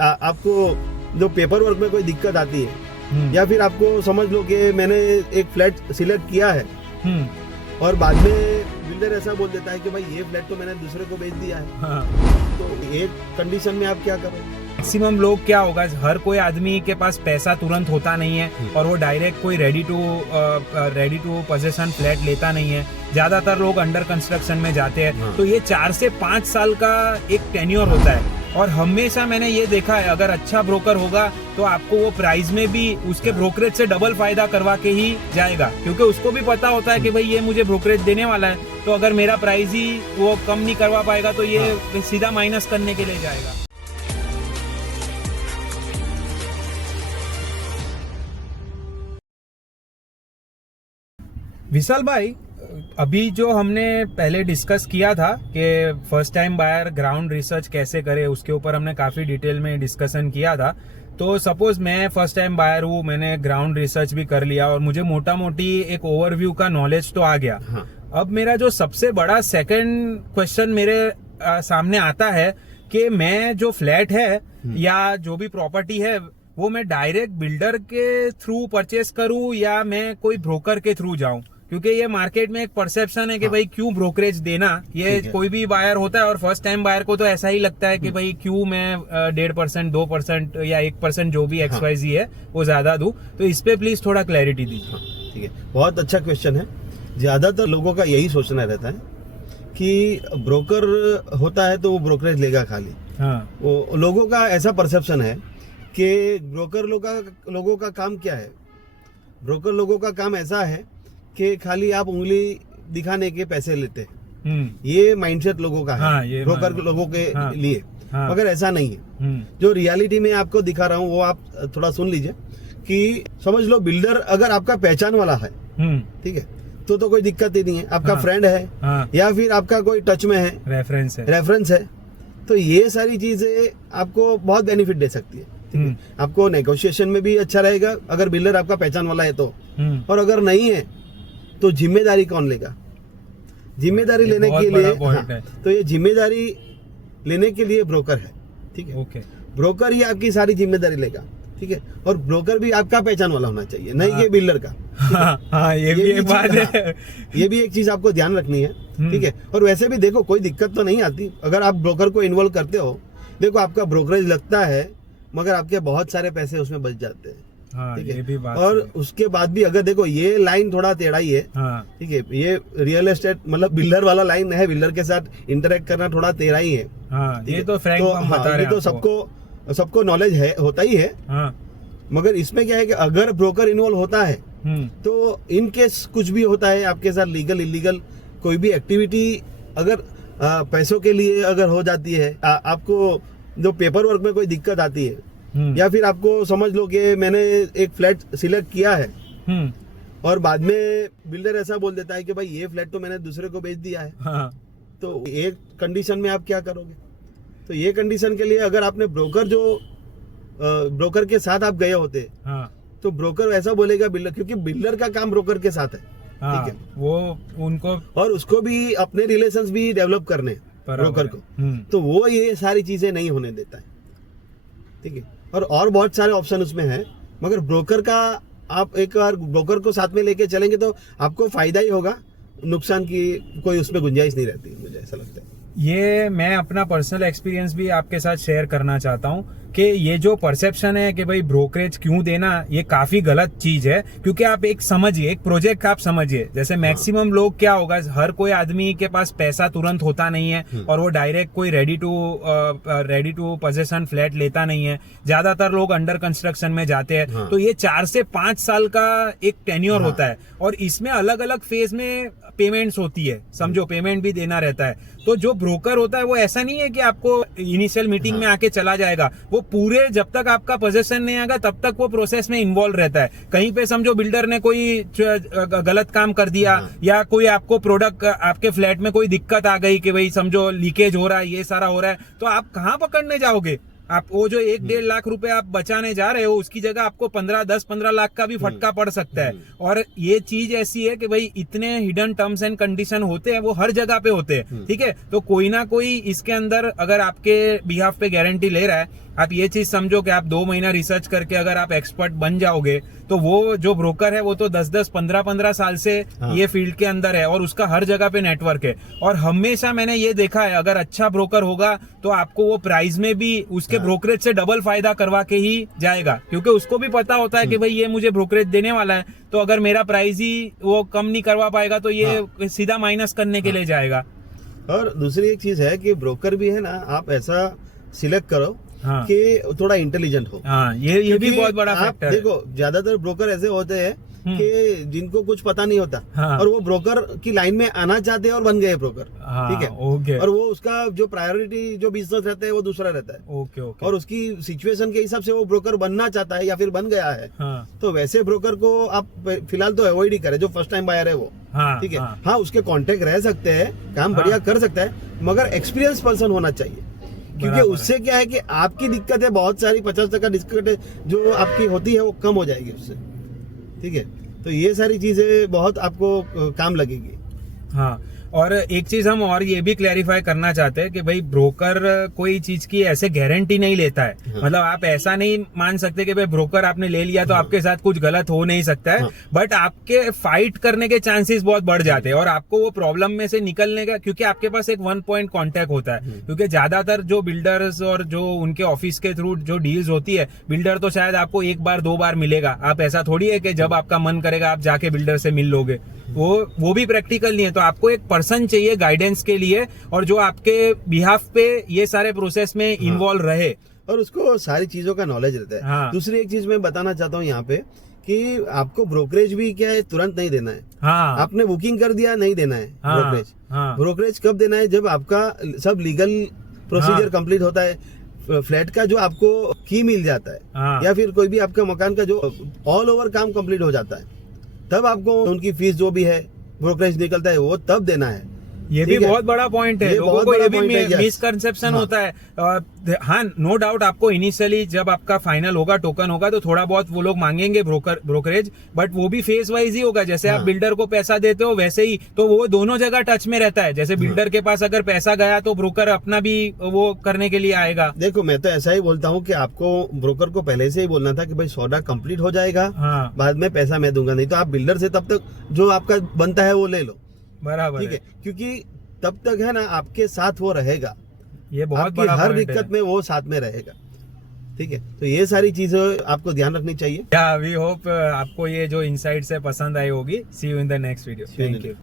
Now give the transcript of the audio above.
आपको जो paper work में कोई दिक्कत आती है या फिर आपको समझ लो कि मैंने एक फ्लैट सिलेक्ट किया है और बाद में बिल्डर ऐसा बोल देता है कि भाई ये फ्लैट तो मैंने दूसरे को बेच दिया है। हाँ। तो एक कंडीशन में आप क्या करोगे? मैक्सिमम लोग क्या होगा, हर कोई आदमी के पास पैसा तुरंत होता नहीं है और वो डायरेक्ट कोई रेडी टू पोजेशन फ्लैट लेता नहीं है। ज्यादातर लोग अंडर कंस्ट्रक्शन में जाते हैं। तो ये 4 से 5 साल का एक टेन्योर होता है और हमेशा मैंने ये देखा है, अगर अच्छा ब्रोकर होगा तो आपको वो प्राइस में भी उसके ब्रोकरेज से डबल फायदा करवा के ही जाएगा, क्योंकि उसको भी पता होता है कि भाई ये मुझे ब्रोकरेज देने वाला है, तो अगर मेरा प्राइस ही वो कम नहीं करवा पाएगा तो ये सीधा माइनस करने के लिए जाएगा। विशाल भाई, अभी जो हमने पहले डिस्कस किया था कि first time buyer ground research कैसे करे, उसके ऊपर हमने काफी डिटेल में डिस्कशन किया था। तो सपोज मैं फर्स्ट टाइम बायर हूँ, मैंने ग्राउंड रिसर्च भी कर लिया और मुझे मोटा मोटी एक ओवरव्यू का नॉलेज तो आ गया। हाँ। अब मेरा जो सबसे बड़ा सेकंड क्वेश्चन मेरे सामने आता है कि मैं जो फ्लैट है या जो भी प्रॉपर्टी है वो मैं डायरेक्ट बिल्डर के थ्रू परचेस करूं या मैं कोई ब्रोकर के थ्रू जाऊं, क्योंकि ये मार्केट में एक परसेप्शन है कि भाई क्यों ब्रोकरेज देना, ये कोई भी बायर होता है और फर्स्ट टाइम बायर को तो ऐसा ही लगता है कि भाई क्यों मैं 1.5%, 2% या 1% जो भी XYZ है वो ज्यादा दूं। तो इस पे प्लीज थोड़ा क्लैरिटी दीजिए। ठीक है, बहुत अच्छा क्वेश्चन है। ज्यादातर लोगों का यही सोचना रहता है कि ब्रोकर होता है तो वो ब्रोकरेज लेगा खाली। हाँ। वो लोगों का ऐसा परसेप्शन है कि ब्रोकर लोगों का काम क्या है। ब्रोकर लोगों का काम ऐसा है कि खाली आप उंगली दिखाने के पैसे लेते हैं। ये माइंडसेट लोगों का है। हाँ, ये ब्रोकर लोगों के लिए। हाँ। मगर ऐसा नहीं है। जो रियलिटी में आपको दिखा रहा हूँ वो आप थोड़ा सुन लीजिए कि समझ लो बिल्डर अगर आपका पहचान वाला है, ठीक है, तो कोई दिक्कत ही नहीं है। आपका फ्रेंड है या फिर आपका कोई टच में है, रेफरेंस है, तो ये सारी चीजें आपको बहुत बेनिफिट दे सकती है। ठीक है, आपको नेगोशिएशन में भी अच्छा रहेगा अगर बिल्डर आपका पहचान वाला है तो। और अगर नहीं है तो जिम्मेदारी कौन लेगा? जिम्मेदारी लेने के लिए तो ये जिम्मेदारी लेने के लिए ब्रोकर है। ठीक है, ब्रोकर ही आपकी सारी जिम्मेदारी लेगा। ठीक है, और ब्रोकर भी आपका पहचान वाला होना चाहिए, नहीं कि बिल्डर का। ये भी एक बात है। ये भी एक चीज आपको ध्यान रखनी है। ठीक है, और वैसे भी देखो कोई दिक्कत तो नहीं आती अगर आप ब्रोकर को इन्वॉल्व करते हो। देखो आपका ब्रोकरेज लगता है मगर आपके बहुत सारे पैसे उसमें बच जाते हैं। ठीक है, ये भी बात और उसके बाद भी अगर देखो ये लाइन थोड़ा टेढ़ा ही है। ठीक है, ये रियल एस्टेट मतलब बिल्डर वाला लाइन है, बिल्डर के साथ इंटरेक्ट करना थोड़ा टेढ़ा ही है। ये तो फ्रैंक बता रहे हैं, तो सबको नॉलेज है, होता ही है। मगर इसमें क्या है कि अगर ब्रोकर इन्वॉल्व होता है तो इन केस कुछ भी होता है आपके साथ, लीगल इलीगल कोई भी एक्टिविटी अगर पैसों के लिए अगर हो जाती है, आपको जो पेपर वर्क में कोई दिक्कत आती है या फिर आपको समझ लो कि मैंने एक फ्लैट सिलेक्ट किया है और बाद में बिल्डर ऐसा बोल देता है कि भाई ये फ्लैट तो मैंने दूसरे को बेच दिया है। तो एक कंडीशन में आप क्या करोगे? तो ये कंडीशन के लिए अगर आपने ब्रोकर के साथ आप गए होते तो ब्रोकर ऐसा बोलेगा बिल्डर, क्योंकि बिल्डर का काम ब्रोकर के साथ है। ठीक है, वो उनको और उसको भी अपने रिलेशंस भी डेवलप करने ब्रोकर को, तो वो ये सारी चीजें नहीं होने देता है। ठीक है, और बहुत सारे ऑप्शन उसमें है, मगर ब्रोकर का आप एक बार ब्रोकर को साथ में लेके चलेंगे तो आपको फायदा ही होगा, नुकसान की कोई उसमें गुंजाइश नहीं रहती, मुझे ऐसा लगता है। ये मैं अपना पर्सनल एक्सपीरियंस भी आपके साथ शेयर करना चाहता हूँ कि ये जो परसेप्शन है कि भाई ब्रोकरेज क्यों देना, ये काफी गलत चीज है। क्योंकि आप एक समझिए, एक प्रोजेक्ट आप समझिए, जैसे मैक्सिमम लोग क्या होगा, हर कोई आदमी के पास पैसा तुरंत होता नहीं है और वो डायरेक्ट कोई रेडी टू पोजेशन फ्लैट लेता नहीं है। ज्यादातर लोग अंडर कंस्ट्रक्शन में जाते हैं। तो ये 4 से 5 साल का एक टेन्योर होता है और इसमें अलग अलग फेज में पेमेंट्स होती है, समझो पेमेंट भी देना रहता है। तो जो ब्रोकर होता है वो ऐसा नहीं है कि आपको इनिशियल मीटिंग में आके चला जाएगा, वो पूरे जब तक आपका पोजीशन नहीं आएगा तब तक वो प्रोसेस में इन्वॉल्व रहता है। कहीं पे समझो बिल्डर ने कोई गलत काम कर दिया या कोई आपको प्रोडक्ट, आपके फ्लैट में कोई दिक्कत आ गई कि भाई समझो लीकेज हो रहा है, ये सारा हो रहा है, तो आप कहाँ पकड़ने जाओगे? आप वो जो 1-1.5 लाख रुपए आप बचाने जा रहे हो, उसकी जगह आपको 10-15 लाख का भी फटका पड़ सकता है। और ये चीज ऐसी है कि भाई इतने हिडन टर्म्स एंड कंडीशन होते हैं, वो हर जगह पे होते हैं। ठीक है, तो कोई ना कोई इसके अंदर अगर आपके बिहाफ पे गारंटी ले रहा है, आप ये चीज समझो कि आप 2 महीना रिसर्च करके अगर आप एक्सपर्ट बन जाओगे तो वो जो ब्रोकर है वो तो 10-10 15-15 साल से ये फील्ड के अंदर है और उसका हर जगह पे नेटवर्क है। और हमेशा मैंने ये देखा है अगर अच्छा ब्रोकर होगा तो आपको वो प्राइस में भी उसके ब्रोकरेज से डबल फायदा करवा के ही जाएगा, क्योंकि उसको भी पता होता है कि भाई ये मुझे ब्रोकरेज देने वाला है, तो अगर मेरा प्राइस ही वो कम नहीं करवा पाएगा तो ये सीधा माइनस करने के लिए जाएगा। और दूसरी एक चीज है कि ब्रोकर भी है ना, आप ऐसा सिलेक्ट करो कि थोड़ा इंटेलिजेंट हो। ये भी बहुत बड़ा फैक्टर है। देखो ज्यादातर ब्रोकर ऐसे होते हैं कि जिनको कुछ पता नहीं होता और वो ब्रोकर की लाइन में आना चाहते हैं और बन गए ब्रोकर। ठीक है, ओके। और वो उसका जो प्रायोरिटी जो बिजनेस रहता है वो दूसरा रहता है। Okay okay. और उसकी सिचुएशन के हिसाब से वो ब्रोकर बनना चाहता है या फिर बन गया है। तो वैसे ब्रोकर को आप फिलहाल तो अवॉइड ही करें जो फर्स्ट टाइम बायर है वो। ठीक है, हाँ उसके कॉन्टेक्ट रह सकते हैं, काम बढ़िया कर सकता है, मगर एक्सपीरियंस पर्सन होना चाहिए। क्योंकि उससे क्या है कि आपकी दिक्कतें बहुत सारी 50% दिक्कतें जो आपकी होती है वो कम हो जाएगी उससे। ठीक है, तो ये सारी चीजें बहुत आपको काम लगेगी। हाँ, और एक चीज हम और ये भी क्लैरिफाई करना चाहते हैं कि भाई ब्रोकर कोई चीज की ऐसे गारंटी नहीं लेता है। मतलब आप ऐसा नहीं मान सकते कि भाई ब्रोकर आपने ले लिया तो आपके साथ कुछ गलत हो नहीं सकता है, बट आपके फाइट करने के चांसेस बहुत बढ़ जाते हैं और आपको वो प्रॉब्लम में से निकलने का, क्योंकि आपके पास एक 1 पॉइंट कॉन्टेक्ट होता है। क्योंकि ज्यादातर जो बिल्डर्स और जो उनके ऑफिस के थ्रू जो डील्स होती है, बिल्डर तो शायद आपको 1 बार 2 बार मिलेगा। आप ऐसा थोड़ी है कि जब आपका मन करेगा आप जाके बिल्डर से मिल लोगे, वो भी प्रैक्टिकल नहीं है। तो आपको एक पर्सन चाहिए गाइडेंस के लिए और जो आपके बिहाफ पे ये सारे प्रोसेस में इन्वॉल्व रहे और उसको सारी चीजों का नॉलेज रहता है। दूसरी एक चीज मैं बताना चाहता हूँ यहाँ पे कि आपको ब्रोकरेज भी क्या है तुरंत नहीं देना है। आपने बुकिंग कर दिया नहीं देना है ब्रोकरेज। ब्रोकरेज कब देना है? जब आपका सब लीगल प्रोसीजर कंप्लीट होता है, फ्लैट का जो आपको की मिल जाता है या फिर कोई भी आपका मकान का जो ऑल ओवर काम कंप्लीट हो जाता है, तब आपको उनकी फीस जो भी है ब्रोकरेज निकलता है वो तब देना है। ये भी बहुत बड़ा पॉइंट है, लोगों को ये भी मिसकंसेप्शन होता है। हाँ, नो डाउट आपको इनिशियली जब आपका फाइनल होगा, टोकन होगा, तो थोड़ा बहुत वो लोग मांगेंगे ब्रोकरेज, बट वो भी फेज वाइज ही होगा। जैसे आप बिल्डर को पैसा देते हो वैसे ही, तो वो दोनों जगह टच में रहता है। जैसे बिल्डर के पास अगर पैसा गया तो ब्रोकर अपना भी वो करने के लिए आएगा। देखो मैं तो ऐसा ही बोलता हूँ कि आपको ब्रोकर को पहले से ही बोलना था कि भाई सौदा कंप्लीट हो जाएगा, बाद में पैसा मैं दूंगा। नहीं तो आप बिल्डर से तब तक जो आपका बनता है वो ले लो। बराबर, ठीक है, क्योंकि तब तक है ना आपके साथ वो रहेगा, ये बहुत आपकी हर दिक्कत में वो साथ में रहेगा। ठीक है, तो ये सारी चीजें आपको ध्यान रखनी चाहिए। वी होप आपको ये जो इनसाइट्स है पसंद आई होगी। See you in the next video. Thank you.